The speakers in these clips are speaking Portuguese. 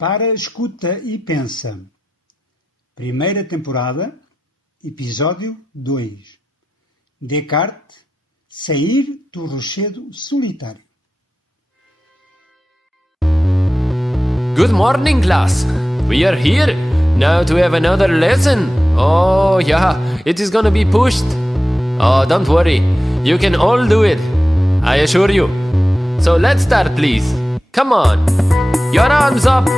Para, escuta e pensa. Primeira temporada, episódio 2. Descartes, sair do rochedo solitário. Good morning, class. We are here now to have another lesson. Oh, yeah, it is gonna be pushed. Oh, don't worry. You can all do it. I assure you. So let's start, please. Come on. Your arms up,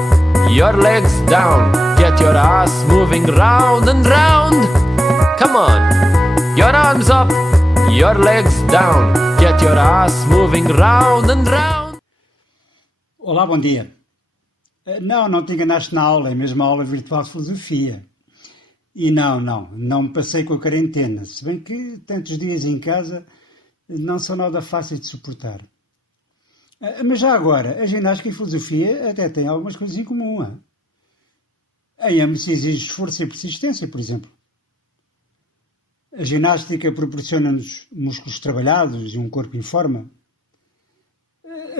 your legs down. Get your ass moving round and round. Come on. Your arms up, your legs down. Get your ass moving round and round. Olá, bom dia. Não te enganaste na aula, é mesmo a aula virtual de filosofia. E não me passei com a quarentena, se bem que tantos dias em casa não são nada fáceis de suportar. Mas já agora, a ginástica e a filosofia até têm algumas coisas em comum. Em ambos se exige esforço e persistência, por exemplo. A ginástica proporciona-nos músculos trabalhados e um corpo em forma.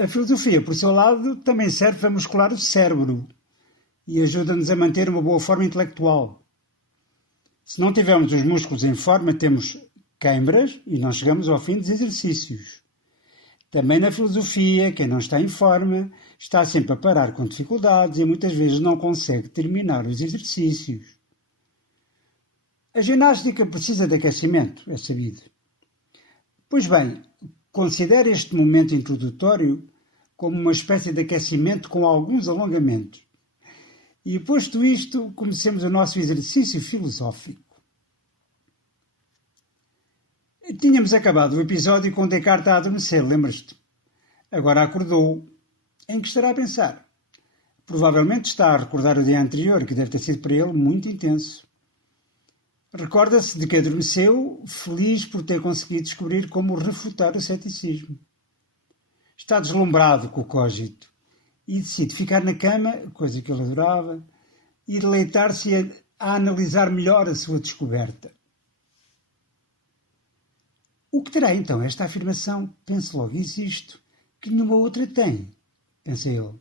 A filosofia, por seu lado, também serve para muscular o cérebro e ajuda-nos a manter uma boa forma intelectual. Se não tivermos os músculos em forma, temos queimbras e não chegamos ao fim dos exercícios. Também na filosofia, quem não está em forma está sempre a parar com dificuldades e muitas vezes não consegue terminar os exercícios. A ginástica precisa de aquecimento, é sabido. Pois bem, considere este momento introdutório como uma espécie de aquecimento com alguns alongamentos. E posto isto, comecemos o nosso exercício filosófico. Tínhamos acabado o episódio com Descartes a adormecer, lembras-te? Agora acordou. Em que estará a pensar? Provavelmente está a recordar o dia anterior, que deve ter sido para ele muito intenso. Recorda-se de que adormeceu, feliz por ter conseguido descobrir como refutar o ceticismo. Está deslumbrado com o cogito e decide ficar na cama, coisa que ele adorava, e deleitar-se a analisar melhor a sua descoberta. O que terá então esta afirmação, penso logo existo, que nenhuma outra tem, pensa ele.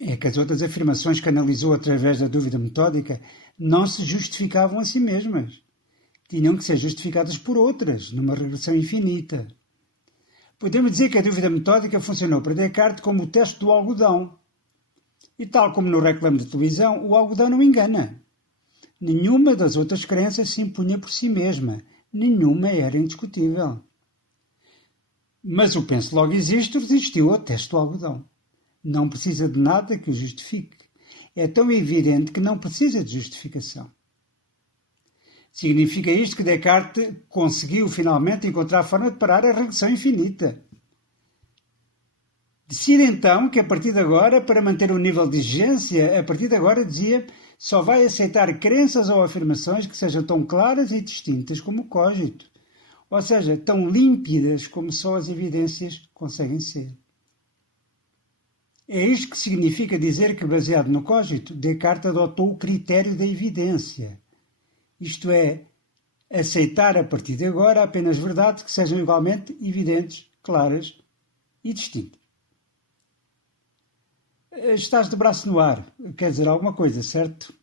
É que as outras afirmações que analisou através da dúvida metódica não se justificavam a si mesmas. Tinham que ser justificadas por outras, numa regressão infinita. Podemos dizer que a dúvida metódica funcionou para Descartes como o teste do algodão. E tal como no reclame de televisão, o algodão não engana. Nenhuma das outras crenças se impunha por si mesma. Nenhuma era indiscutível. Mas o penso logo existo resistiu ao teste do algodão. Não precisa de nada que o justifique. É tão evidente que não precisa de justificação. Significa isto que Descartes conseguiu finalmente encontrar a forma de parar a regressão infinita. Decide então que a partir de agora, para manter o nível de exigência, a partir de agora, dizia, só vai aceitar crenças ou afirmações que sejam tão claras e distintas como o cogito, ou seja, tão límpidas como só as evidências conseguem ser. É isto que significa dizer que, baseado no cogito, Descartes adotou o critério da evidência. Isto é, aceitar a partir de agora apenas verdades que sejam igualmente evidentes, claras e distintas. Estás de braço no ar. Quer dizer alguma coisa, certo?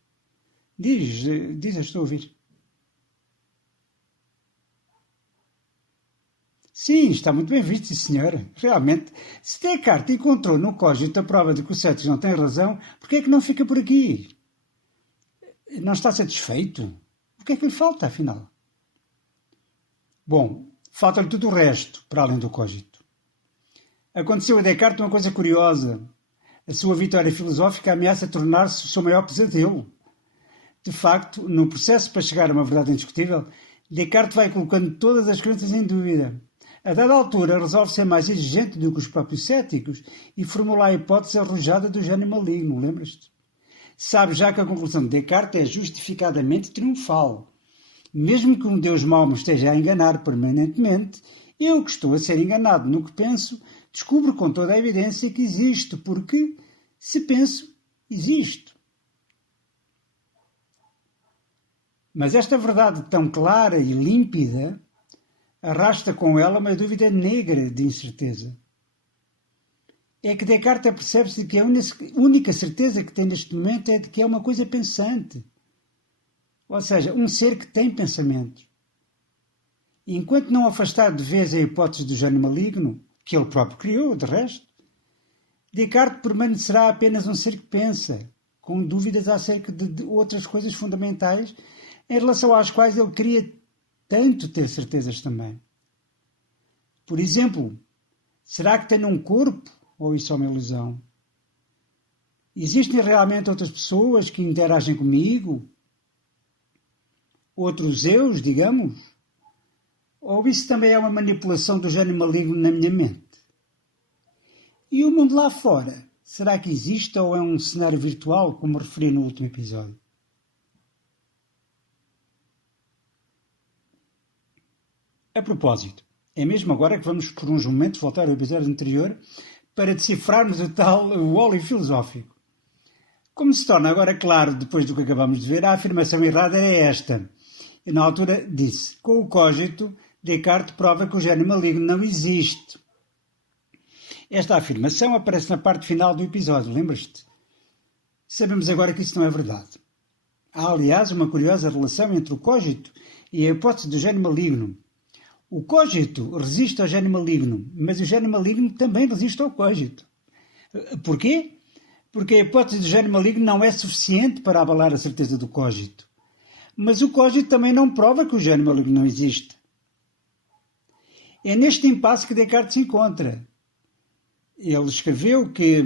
Diz, estou a ouvir. Sim, está muito bem visto, sim, senhor. Realmente, se Descartes encontrou no cogito a prova de que o cético não tem razão, por que é que não fica por aqui? Não está satisfeito? O que é que lhe falta, afinal? Bom, falta-lhe tudo o resto, para além do cogito. Aconteceu a Descartes uma coisa curiosa. A sua vitória filosófica ameaça tornar-se o seu maior pesadelo. De facto, no processo para chegar a uma verdade indiscutível, Descartes vai colocando todas as crenças em dúvida. A dada altura, resolve ser mais exigente do que os próprios céticos e formula a hipótese arrojada do gênio maligno, lembras-te? Sabe já que a conclusão de Descartes é justificadamente triunfal. Mesmo que um Deus mau me esteja a enganar permanentemente, eu que estou a ser enganado no que penso, descubro com toda a evidência que existo, porque, se penso, existo. Mas esta verdade tão clara e límpida arrasta com ela uma dúvida negra de incerteza. é que Descartes apercebe-se de que a única certeza que tem neste momento é de que é uma coisa pensante. Ou seja, um ser que tem pensamentos. E enquanto não afastar de vez a hipótese do gênio maligno, que ele próprio criou, de resto, Descartes permanecerá apenas um ser que pensa, com dúvidas acerca de outras coisas fundamentais em relação às quais ele queria tanto ter certezas também. Por exemplo, será que tenho um corpo ou isso é uma ilusão? Existem realmente outras pessoas que interagem comigo? Outros eus, digamos? Ou isso também é uma manipulação do gênio maligno na minha mente? E o mundo lá fora? Será que existe ou é um cenário virtual, como referi no último episódio? A propósito, é mesmo agora que vamos por uns momentos voltar ao episódio anterior para decifrarmos o óleo filosófico. Como se torna agora claro, depois do que acabamos de ver, a afirmação errada é esta. E na altura disse, com o cogito, Descartes prova que o gênio maligno não existe. Esta afirmação aparece na parte final do episódio, lembras-te? Sabemos agora que isso não é verdade. Há, aliás, uma curiosa relação entre o cogito e a hipótese do gênio maligno. O cogito resiste ao gênio maligno, mas o gênio maligno também resiste ao cogito. Porquê? Porque a hipótese do gênio maligno não é suficiente para abalar a certeza do cogito. Mas o cogito também não prova que o gênio maligno não existe. É neste impasse que Descartes se encontra. Ele escreveu que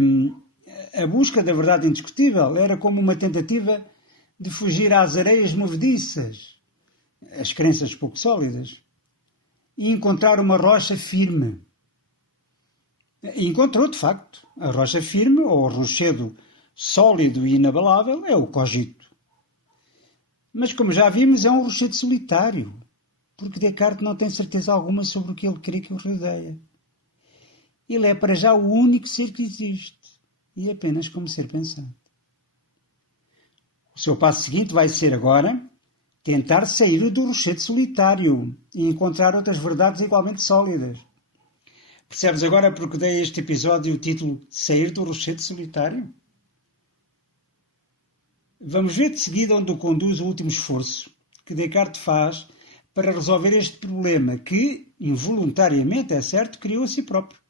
a busca da verdade indiscutível era como uma tentativa de fugir às areias movediças, as crenças pouco sólidas, e encontrar uma rocha firme. E encontrou, de facto, a rocha firme, ou o rochedo sólido e inabalável, é o cogito. Mas, como já vimos, é um rochedo solitário, porque Descartes não tem certeza alguma sobre o que ele crê que o rodeia. Ele é para já o único ser que existe, e apenas como ser pensante. O seu passo seguinte vai ser agora tentar sair do rochedo solitário e encontrar outras verdades igualmente sólidas. Percebes agora porque dei a este episódio o título Sair do rochedo solitário? Vamos ver de seguida onde o conduz o último esforço que Descartes faz para resolver este problema que, involuntariamente, é certo, criou a si próprio.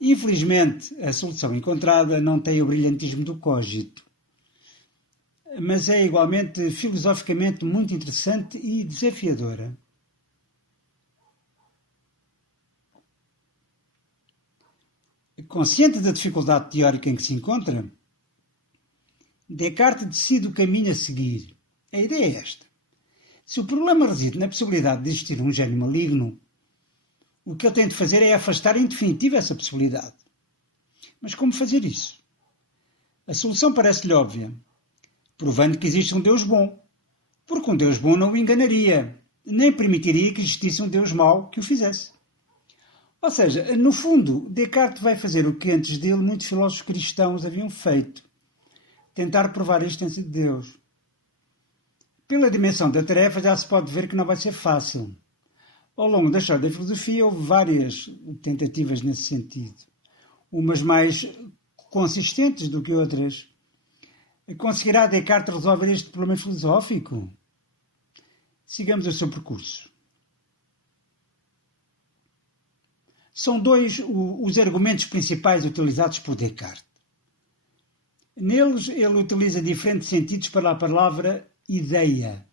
Infelizmente, a solução encontrada não tem o brilhantismo do cogito, mas é igualmente filosoficamente muito interessante e desafiadora. Consciente da dificuldade teórica em que se encontra, Descartes decide o caminho a seguir. A ideia é esta. Se o problema reside na possibilidade de existir um gênio maligno, o que ele tem de fazer é afastar em definitivo essa possibilidade. Mas como fazer isso? A solução parece-lhe óbvia, provando que existe um Deus bom, porque um Deus bom não o enganaria, nem permitiria que existisse um Deus mau que o fizesse. Ou seja, no fundo, Descartes vai fazer o que antes dele muitos filósofos cristãos haviam feito, tentar provar a existência de Deus. Pela dimensão da tarefa já se pode ver que não vai ser fácil. Ao longo da história da filosofia houve várias tentativas nesse sentido, umas mais consistentes do que outras. Conseguirá Descartes resolver este problema filosófico? Sigamos o seu percurso. São dois os argumentos principais utilizados por Descartes. Neles, ele utiliza diferentes sentidos para a palavra ideia.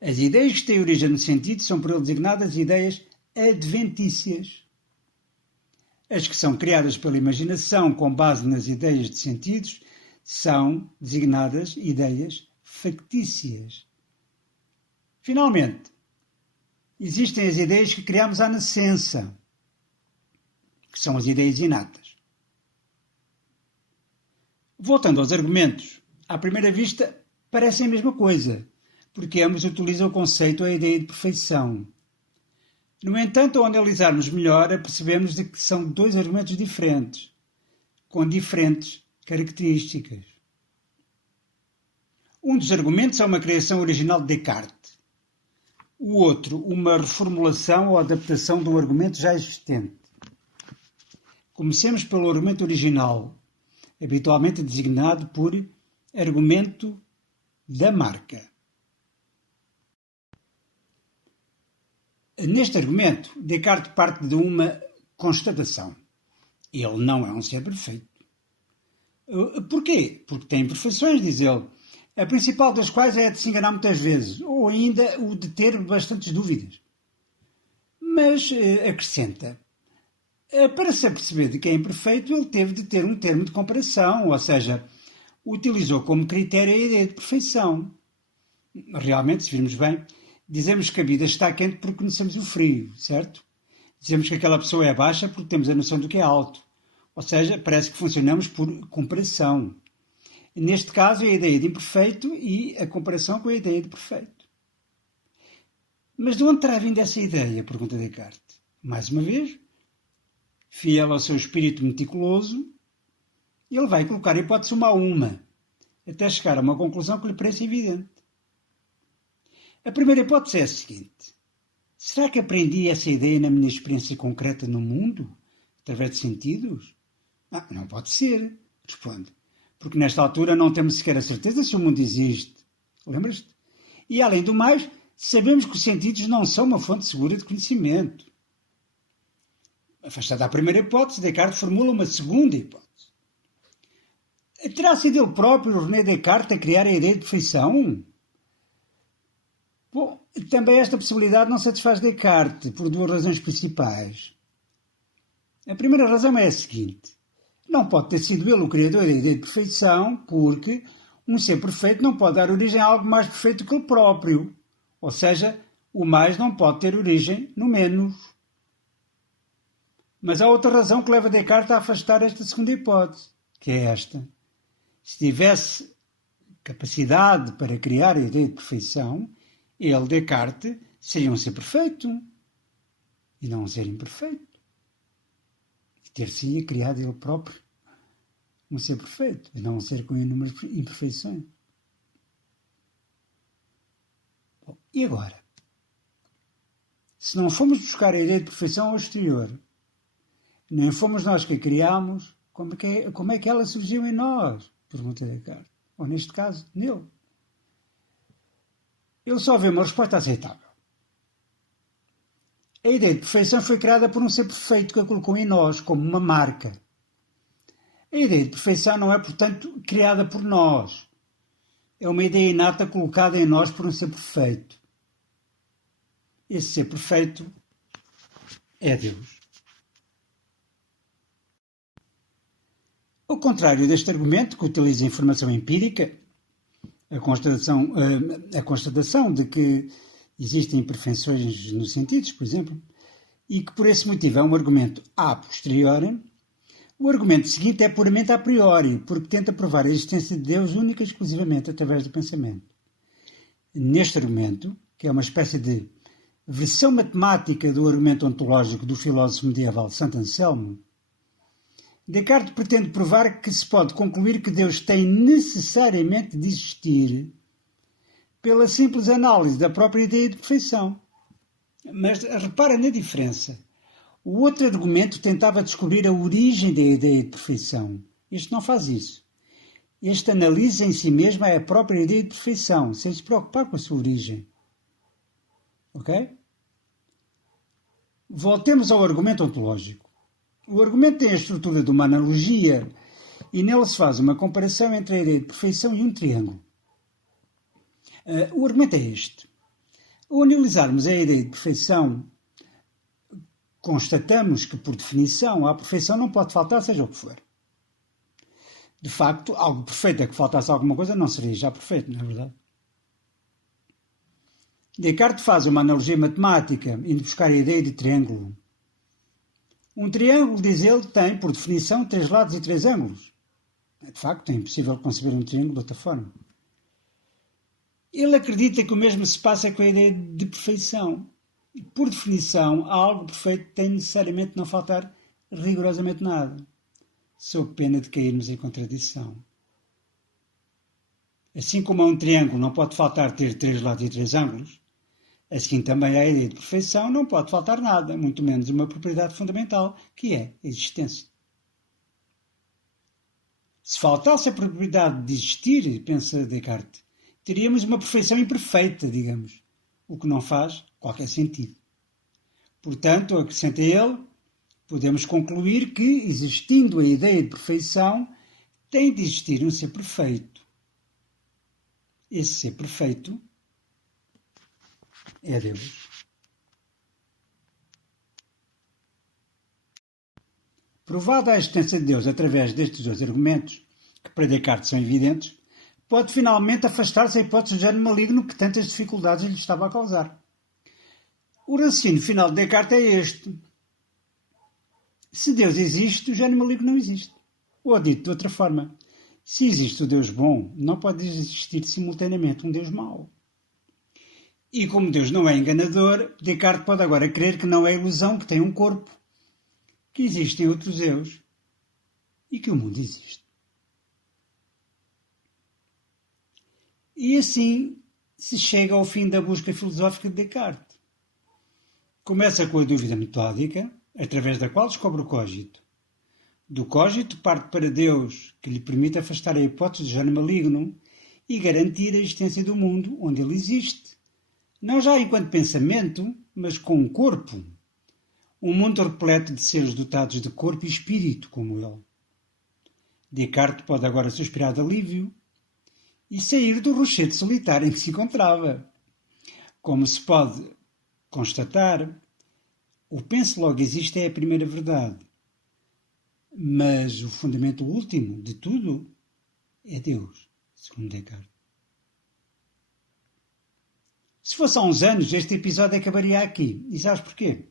As ideias que têm origem no sentido são por ele designadas ideias adventícias. As que são criadas pela imaginação com base nas ideias de sentidos são designadas ideias factícias. Finalmente, existem as ideias que criamos à nascença, que são as ideias inatas. Voltando aos argumentos, à primeira vista parecem a mesma coisa, porque ambos utilizam o conceito ou a ideia de perfeição. No entanto, ao analisarmos melhor, percebemos de que são dois argumentos diferentes, com diferentes características. Um dos argumentos é uma criação original de Descartes. O outro, uma reformulação ou adaptação do argumento já existente. Comecemos pelo argumento original, habitualmente designado por argumento da marca. Neste argumento, Descartes parte de uma constatação. Ele não é um ser perfeito. Porquê? Porque tem imperfeições, diz ele, a principal das quais é a de se enganar muitas vezes, ou ainda o de ter bastantes dúvidas. Mas, acrescenta, para se aperceber de que é imperfeito, ele teve de ter um termo de comparação, ou seja, utilizou como critério a ideia de perfeição. Realmente, se virmos bem, dizemos que a vida está quente porque conhecemos o frio, certo? Dizemos que aquela pessoa é baixa porque temos a noção do que é alto. Ou seja, parece que funcionamos por comparação. Neste caso, é a ideia de imperfeito e a comparação com a ideia de perfeito. Mas de onde terá vindo essa ideia? Pergunta Descartes. Mais uma vez, fiel ao seu espírito meticuloso, ele vai colocar a hipótese uma a uma, até chegar a uma conclusão que lhe parece evidente. A primeira hipótese é a seguinte: será que aprendi essa ideia na minha experiência concreta no mundo, através de sentidos? Não pode ser, responde, porque nesta altura não temos sequer a certeza se o mundo existe. Lembras-te? E, além do mais, sabemos que os sentidos não são uma fonte segura de conhecimento. Afastada a primeira hipótese, Descartes formula uma segunda hipótese. Terá sido ele próprio, René Descartes, a criar a ideia de perfeição? Bom, também esta possibilidade não satisfaz Descartes, por duas razões principais. A primeira razão é a seguinte: não pode ter sido ele o criador da ideia de perfeição, porque um ser perfeito não pode dar origem a algo mais perfeito que ele próprio. Ou seja, o mais não pode ter origem no menos. Mas há outra razão que leva Descartes a afastar esta segunda hipótese, que é esta. Se tivesse capacidade para criar a ideia de perfeição, ele, Descartes, seria um ser perfeito e não um ser imperfeito. E ter-se-ia criado ele próprio um ser perfeito e não um ser com inúmeras imperfeições. Bom, e agora? Se não fomos buscar a ideia de perfeição ao exterior, nem fomos nós que a criámos, como é que ela surgiu em nós? Pergunta Descartes. Ou, neste caso, nele. Ele só vê uma resposta aceitável. A ideia de perfeição foi criada por um ser perfeito que a colocou em nós como uma marca. A ideia de perfeição não é, portanto, criada por nós. É uma ideia inata colocada em nós por um ser perfeito. Esse ser perfeito é Deus. Ao contrário deste argumento, que utiliza informação empírica, a constatação de que existem imperfeições nos sentidos, por exemplo, e que por esse motivo é um argumento a posteriori, o argumento seguinte é puramente a priori, porque tenta provar a existência de Deus única e exclusivamente através do pensamento. Neste argumento, que é uma espécie de versão matemática do argumento ontológico do filósofo medieval Santo Anselmo, Descartes pretende provar que se pode concluir que Deus tem necessariamente de existir pela simples análise da própria ideia de perfeição. Mas repara na diferença. O outro argumento tentava descobrir a origem da ideia de perfeição. Este não faz isso. Este analisa em si mesmo a própria ideia de perfeição, sem se preocupar com a sua origem. Ok? Voltemos ao argumento ontológico. O argumento tem a estrutura de uma analogia e nele se faz uma comparação entre a ideia de perfeição e um triângulo. O argumento é este. Ao analisarmos a ideia de perfeição, constatamos que, por definição, a perfeição não pode faltar, seja o que for. De facto, algo perfeito é que faltasse alguma coisa, não seria já perfeito, não é verdade? Descartes faz uma analogia matemática, indo buscar a ideia de triângulo. Um triângulo, diz ele, tem, por definição, 3 lados e 3 ângulos. De facto, é impossível conceber um triângulo de outra forma. Ele acredita que o mesmo se passa com a ideia de perfeição. Por definição, algo perfeito tem necessariamente de não faltar rigorosamente nada, sob pena de cairmos em contradição. Assim como a um triângulo não pode faltar ter 3 lados e 3 ângulos, assim também à ideia de perfeição não pode faltar nada, muito menos uma propriedade fundamental, que é a existência. Se faltasse a probabilidade de existir, pensa Descartes, teríamos uma perfeição imperfeita, digamos, o que não faz qualquer sentido. Portanto, acrescenta ele, podemos concluir que, existindo a ideia de perfeição, tem de existir um ser perfeito. Esse ser perfeito é Deus. Provada a existência de Deus através destes dois argumentos, que para Descartes são evidentes, pode finalmente afastar-se a hipótese do género maligno que tantas dificuldades lhe estava a causar. O raciocínio final de Descartes é este. Se Deus existe, o género maligno não existe. Ou dito de outra forma, se existe o Deus bom, não pode existir simultaneamente um Deus mau. E como Deus não é enganador, Descartes pode agora crer que não é ilusão que tem um corpo, que existem outros eus e que o mundo existe. E assim se chega ao fim da busca filosófica de Descartes. Começa com a dúvida metódica, através da qual descobre o cogito. Do cogito parte para Deus, que lhe permite afastar a hipótese de género maligno e garantir a existência do mundo onde ele existe, não já enquanto pensamento, mas com um corpo. Um mundo repleto de seres dotados de corpo e espírito, como ele. Descartes pode agora suspirar de alívio e sair do rochedo solitário em que se encontrava. Como se pode constatar, o penso logo existe é a primeira verdade. Mas o fundamento último de tudo é Deus, segundo Descartes. Se fosse há uns anos, este episódio acabaria aqui. E sabes porquê?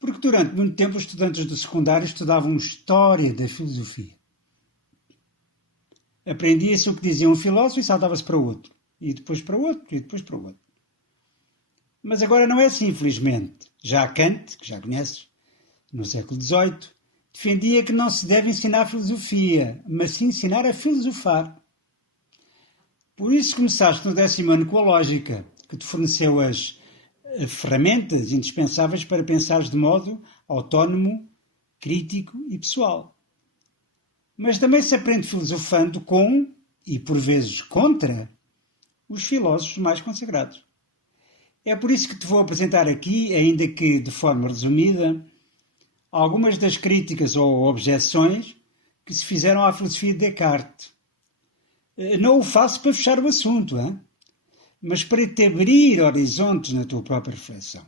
Porque durante muito tempo os estudantes do secundário estudavam história da filosofia. Aprendia-se o que dizia um filósofo e saltava-se para outro. E depois para outro, e depois para outro. Mas agora não é assim, infelizmente. Já Kant, que já conheces, no século XVIII, defendia que não se deve ensinar filosofia, mas sim ensinar a filosofar. Por isso começaste no 10º ano com a lógica, que te forneceu as ferramentas indispensáveis para pensares de modo autónomo, crítico e pessoal. Mas também se aprende filosofando com, e por vezes contra, os filósofos mais consagrados. É por isso que te vou apresentar aqui, ainda que de forma resumida, algumas das críticas ou objeções que se fizeram à filosofia de Descartes. Não o faço para fechar o assunto, hein? Mas para te abrir horizontes na tua própria reflexão.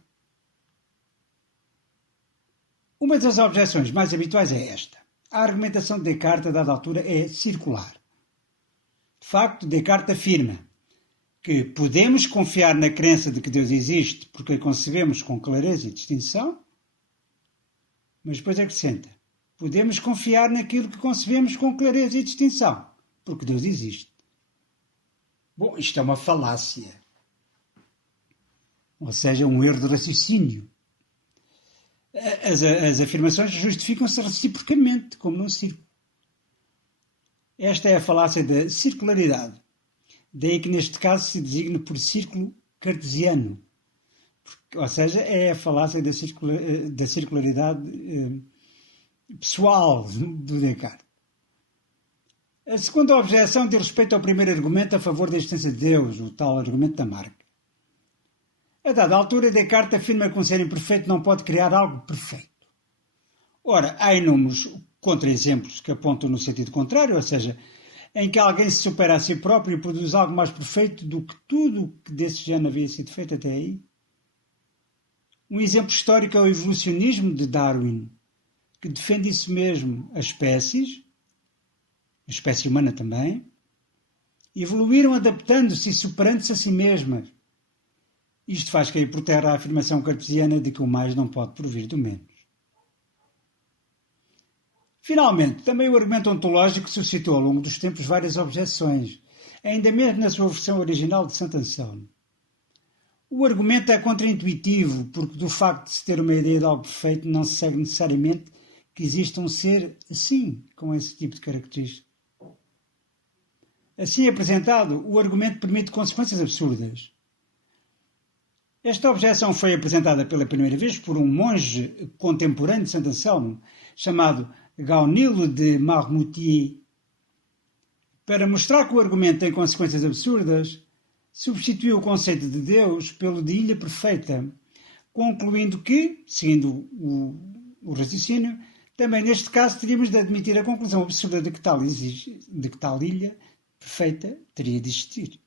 Uma das objeções mais habituais é esta. A argumentação de Descartes, a dada altura, é circular. De facto, Descartes afirma que podemos confiar na crença de que Deus existe porque a concebemos com clareza e distinção, mas depois acrescenta, podemos confiar naquilo que concebemos com clareza e distinção, porque Deus existe. Bom, isto é uma falácia. Ou seja, um erro de raciocínio. As afirmações justificam-se reciprocamente, como num círculo. Esta é a falácia da circularidade. Daí que neste caso se designe por círculo cartesiano. Ou seja, é a falácia da circularidade pessoal do Descartes. A segunda objeção diz respeito ao primeiro argumento a favor da existência de Deus, o tal argumento da marca. A dada altura, Descartes afirma que um ser imperfeito não pode criar algo perfeito. Ora, há inúmeros contra-exemplos que apontam no sentido contrário, ou seja, em que alguém se supera a si próprio e produz algo mais perfeito do que tudo o que desse género havia sido feito até aí. Um exemplo histórico é o evolucionismo de Darwin, que defende isso mesmo. As espécies, a espécie humana também, evoluíram adaptando-se e superando-se a si mesmas. Isto faz cair por terra a afirmação cartesiana de que o mais não pode provir do menos. Finalmente, também o argumento ontológico suscitou ao longo dos tempos várias objeções, ainda mesmo na sua versão original de Santo Anselmo. O argumento é contraintuitivo, porque do facto de se ter uma ideia de algo perfeito não se segue necessariamente que exista um ser assim, com esse tipo de características. Assim apresentado, o argumento permite consequências absurdas. Esta objeção foi apresentada pela primeira vez por um monge contemporâneo de Santo Anselmo, chamado Gaunilo de Marmoutier, Para mostrar que o argumento tem consequências absurdas, substituiu o conceito de Deus pelo de ilha perfeita, concluindo que, seguindo o raciocínio, também neste caso teríamos de admitir a conclusão absurda de que tal ilha perfeita teria de existir.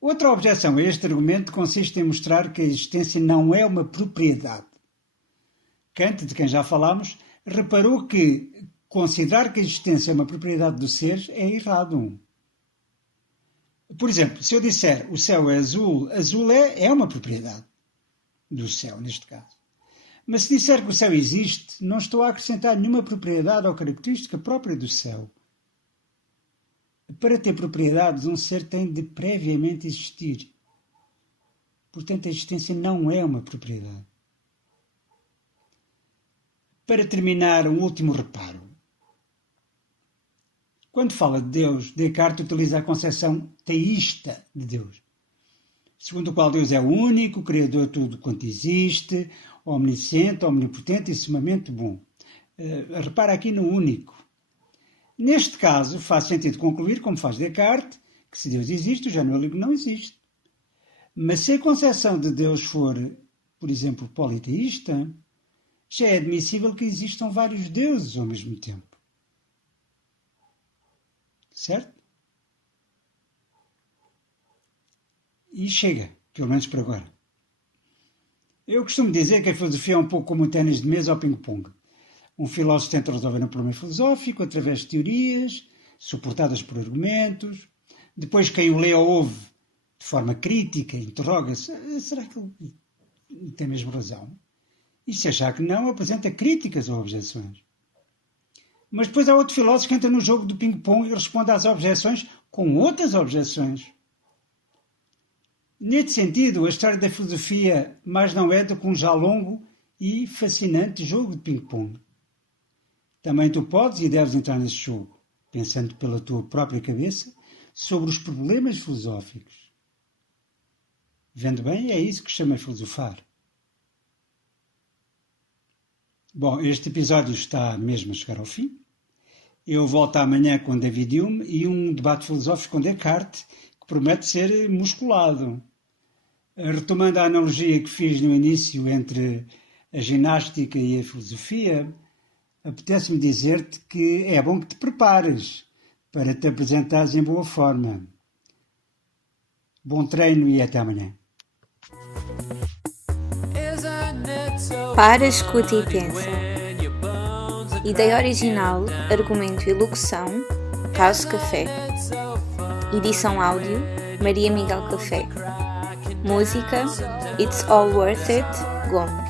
Outra objeção a este argumento consiste em mostrar que a existência não é uma propriedade. Kant, de quem já falámos, reparou que considerar que a existência é uma propriedade dos seres é errado. Por exemplo, se eu disser o céu é azul, azul é uma propriedade do céu, neste caso. Mas se disser que o céu existe, não estou a acrescentar nenhuma propriedade ou característica própria do céu. Para ter propriedades, um ser tem de previamente existir. Portanto, a existência não é uma propriedade. Para terminar, um último reparo. Quando fala de Deus, Descartes utiliza a concepção teísta de Deus, segundo o qual Deus é o único, criador de tudo quanto existe, omnisciente, omnipotente e sumamente bom. Repara aqui no único. Neste caso, faz sentido concluir, como faz Descartes, que se Deus existe, o genérico não existe. Mas se a concepção de Deus for, por exemplo, politeísta, já é admissível que existam vários deuses ao mesmo tempo. Certo? E chega, pelo menos por agora. Eu costumo dizer que a filosofia é um pouco como um ténis de mesa ou ping-pong. Um filósofo tenta resolver um problema filosófico através de teorias, suportadas por argumentos. Depois quem o lê ou ouve de forma crítica, interroga-se, será que ele tem mesmo razão? E se achar que não, apresenta críticas ou objeções. Mas depois há outro filósofo que entra no jogo do ping-pong e responde às objeções com outras objeções. Neste sentido, a história da filosofia mais não é do que um já longo e fascinante jogo de ping-pong. Também tu podes e deves entrar nesse jogo, pensando pela tua própria cabeça sobre os problemas filosóficos. Vendo bem, é isso que chama filosofar. Bom, este episódio está mesmo a chegar ao fim. Eu volto amanhã com David Hume e um debate filosófico com Descartes, que promete ser musculado. Retomando a analogia que fiz no início entre a ginástica e a filosofia, apetece-me dizer-te que é bom que te prepares para te apresentares em boa forma. Bom treino e até amanhã. Para, escuta e pensa. Ideia original, argumento e locução, Caso Café. Edição áudio, Maria Miguel Café. Música, It's All Worth It, Gomes.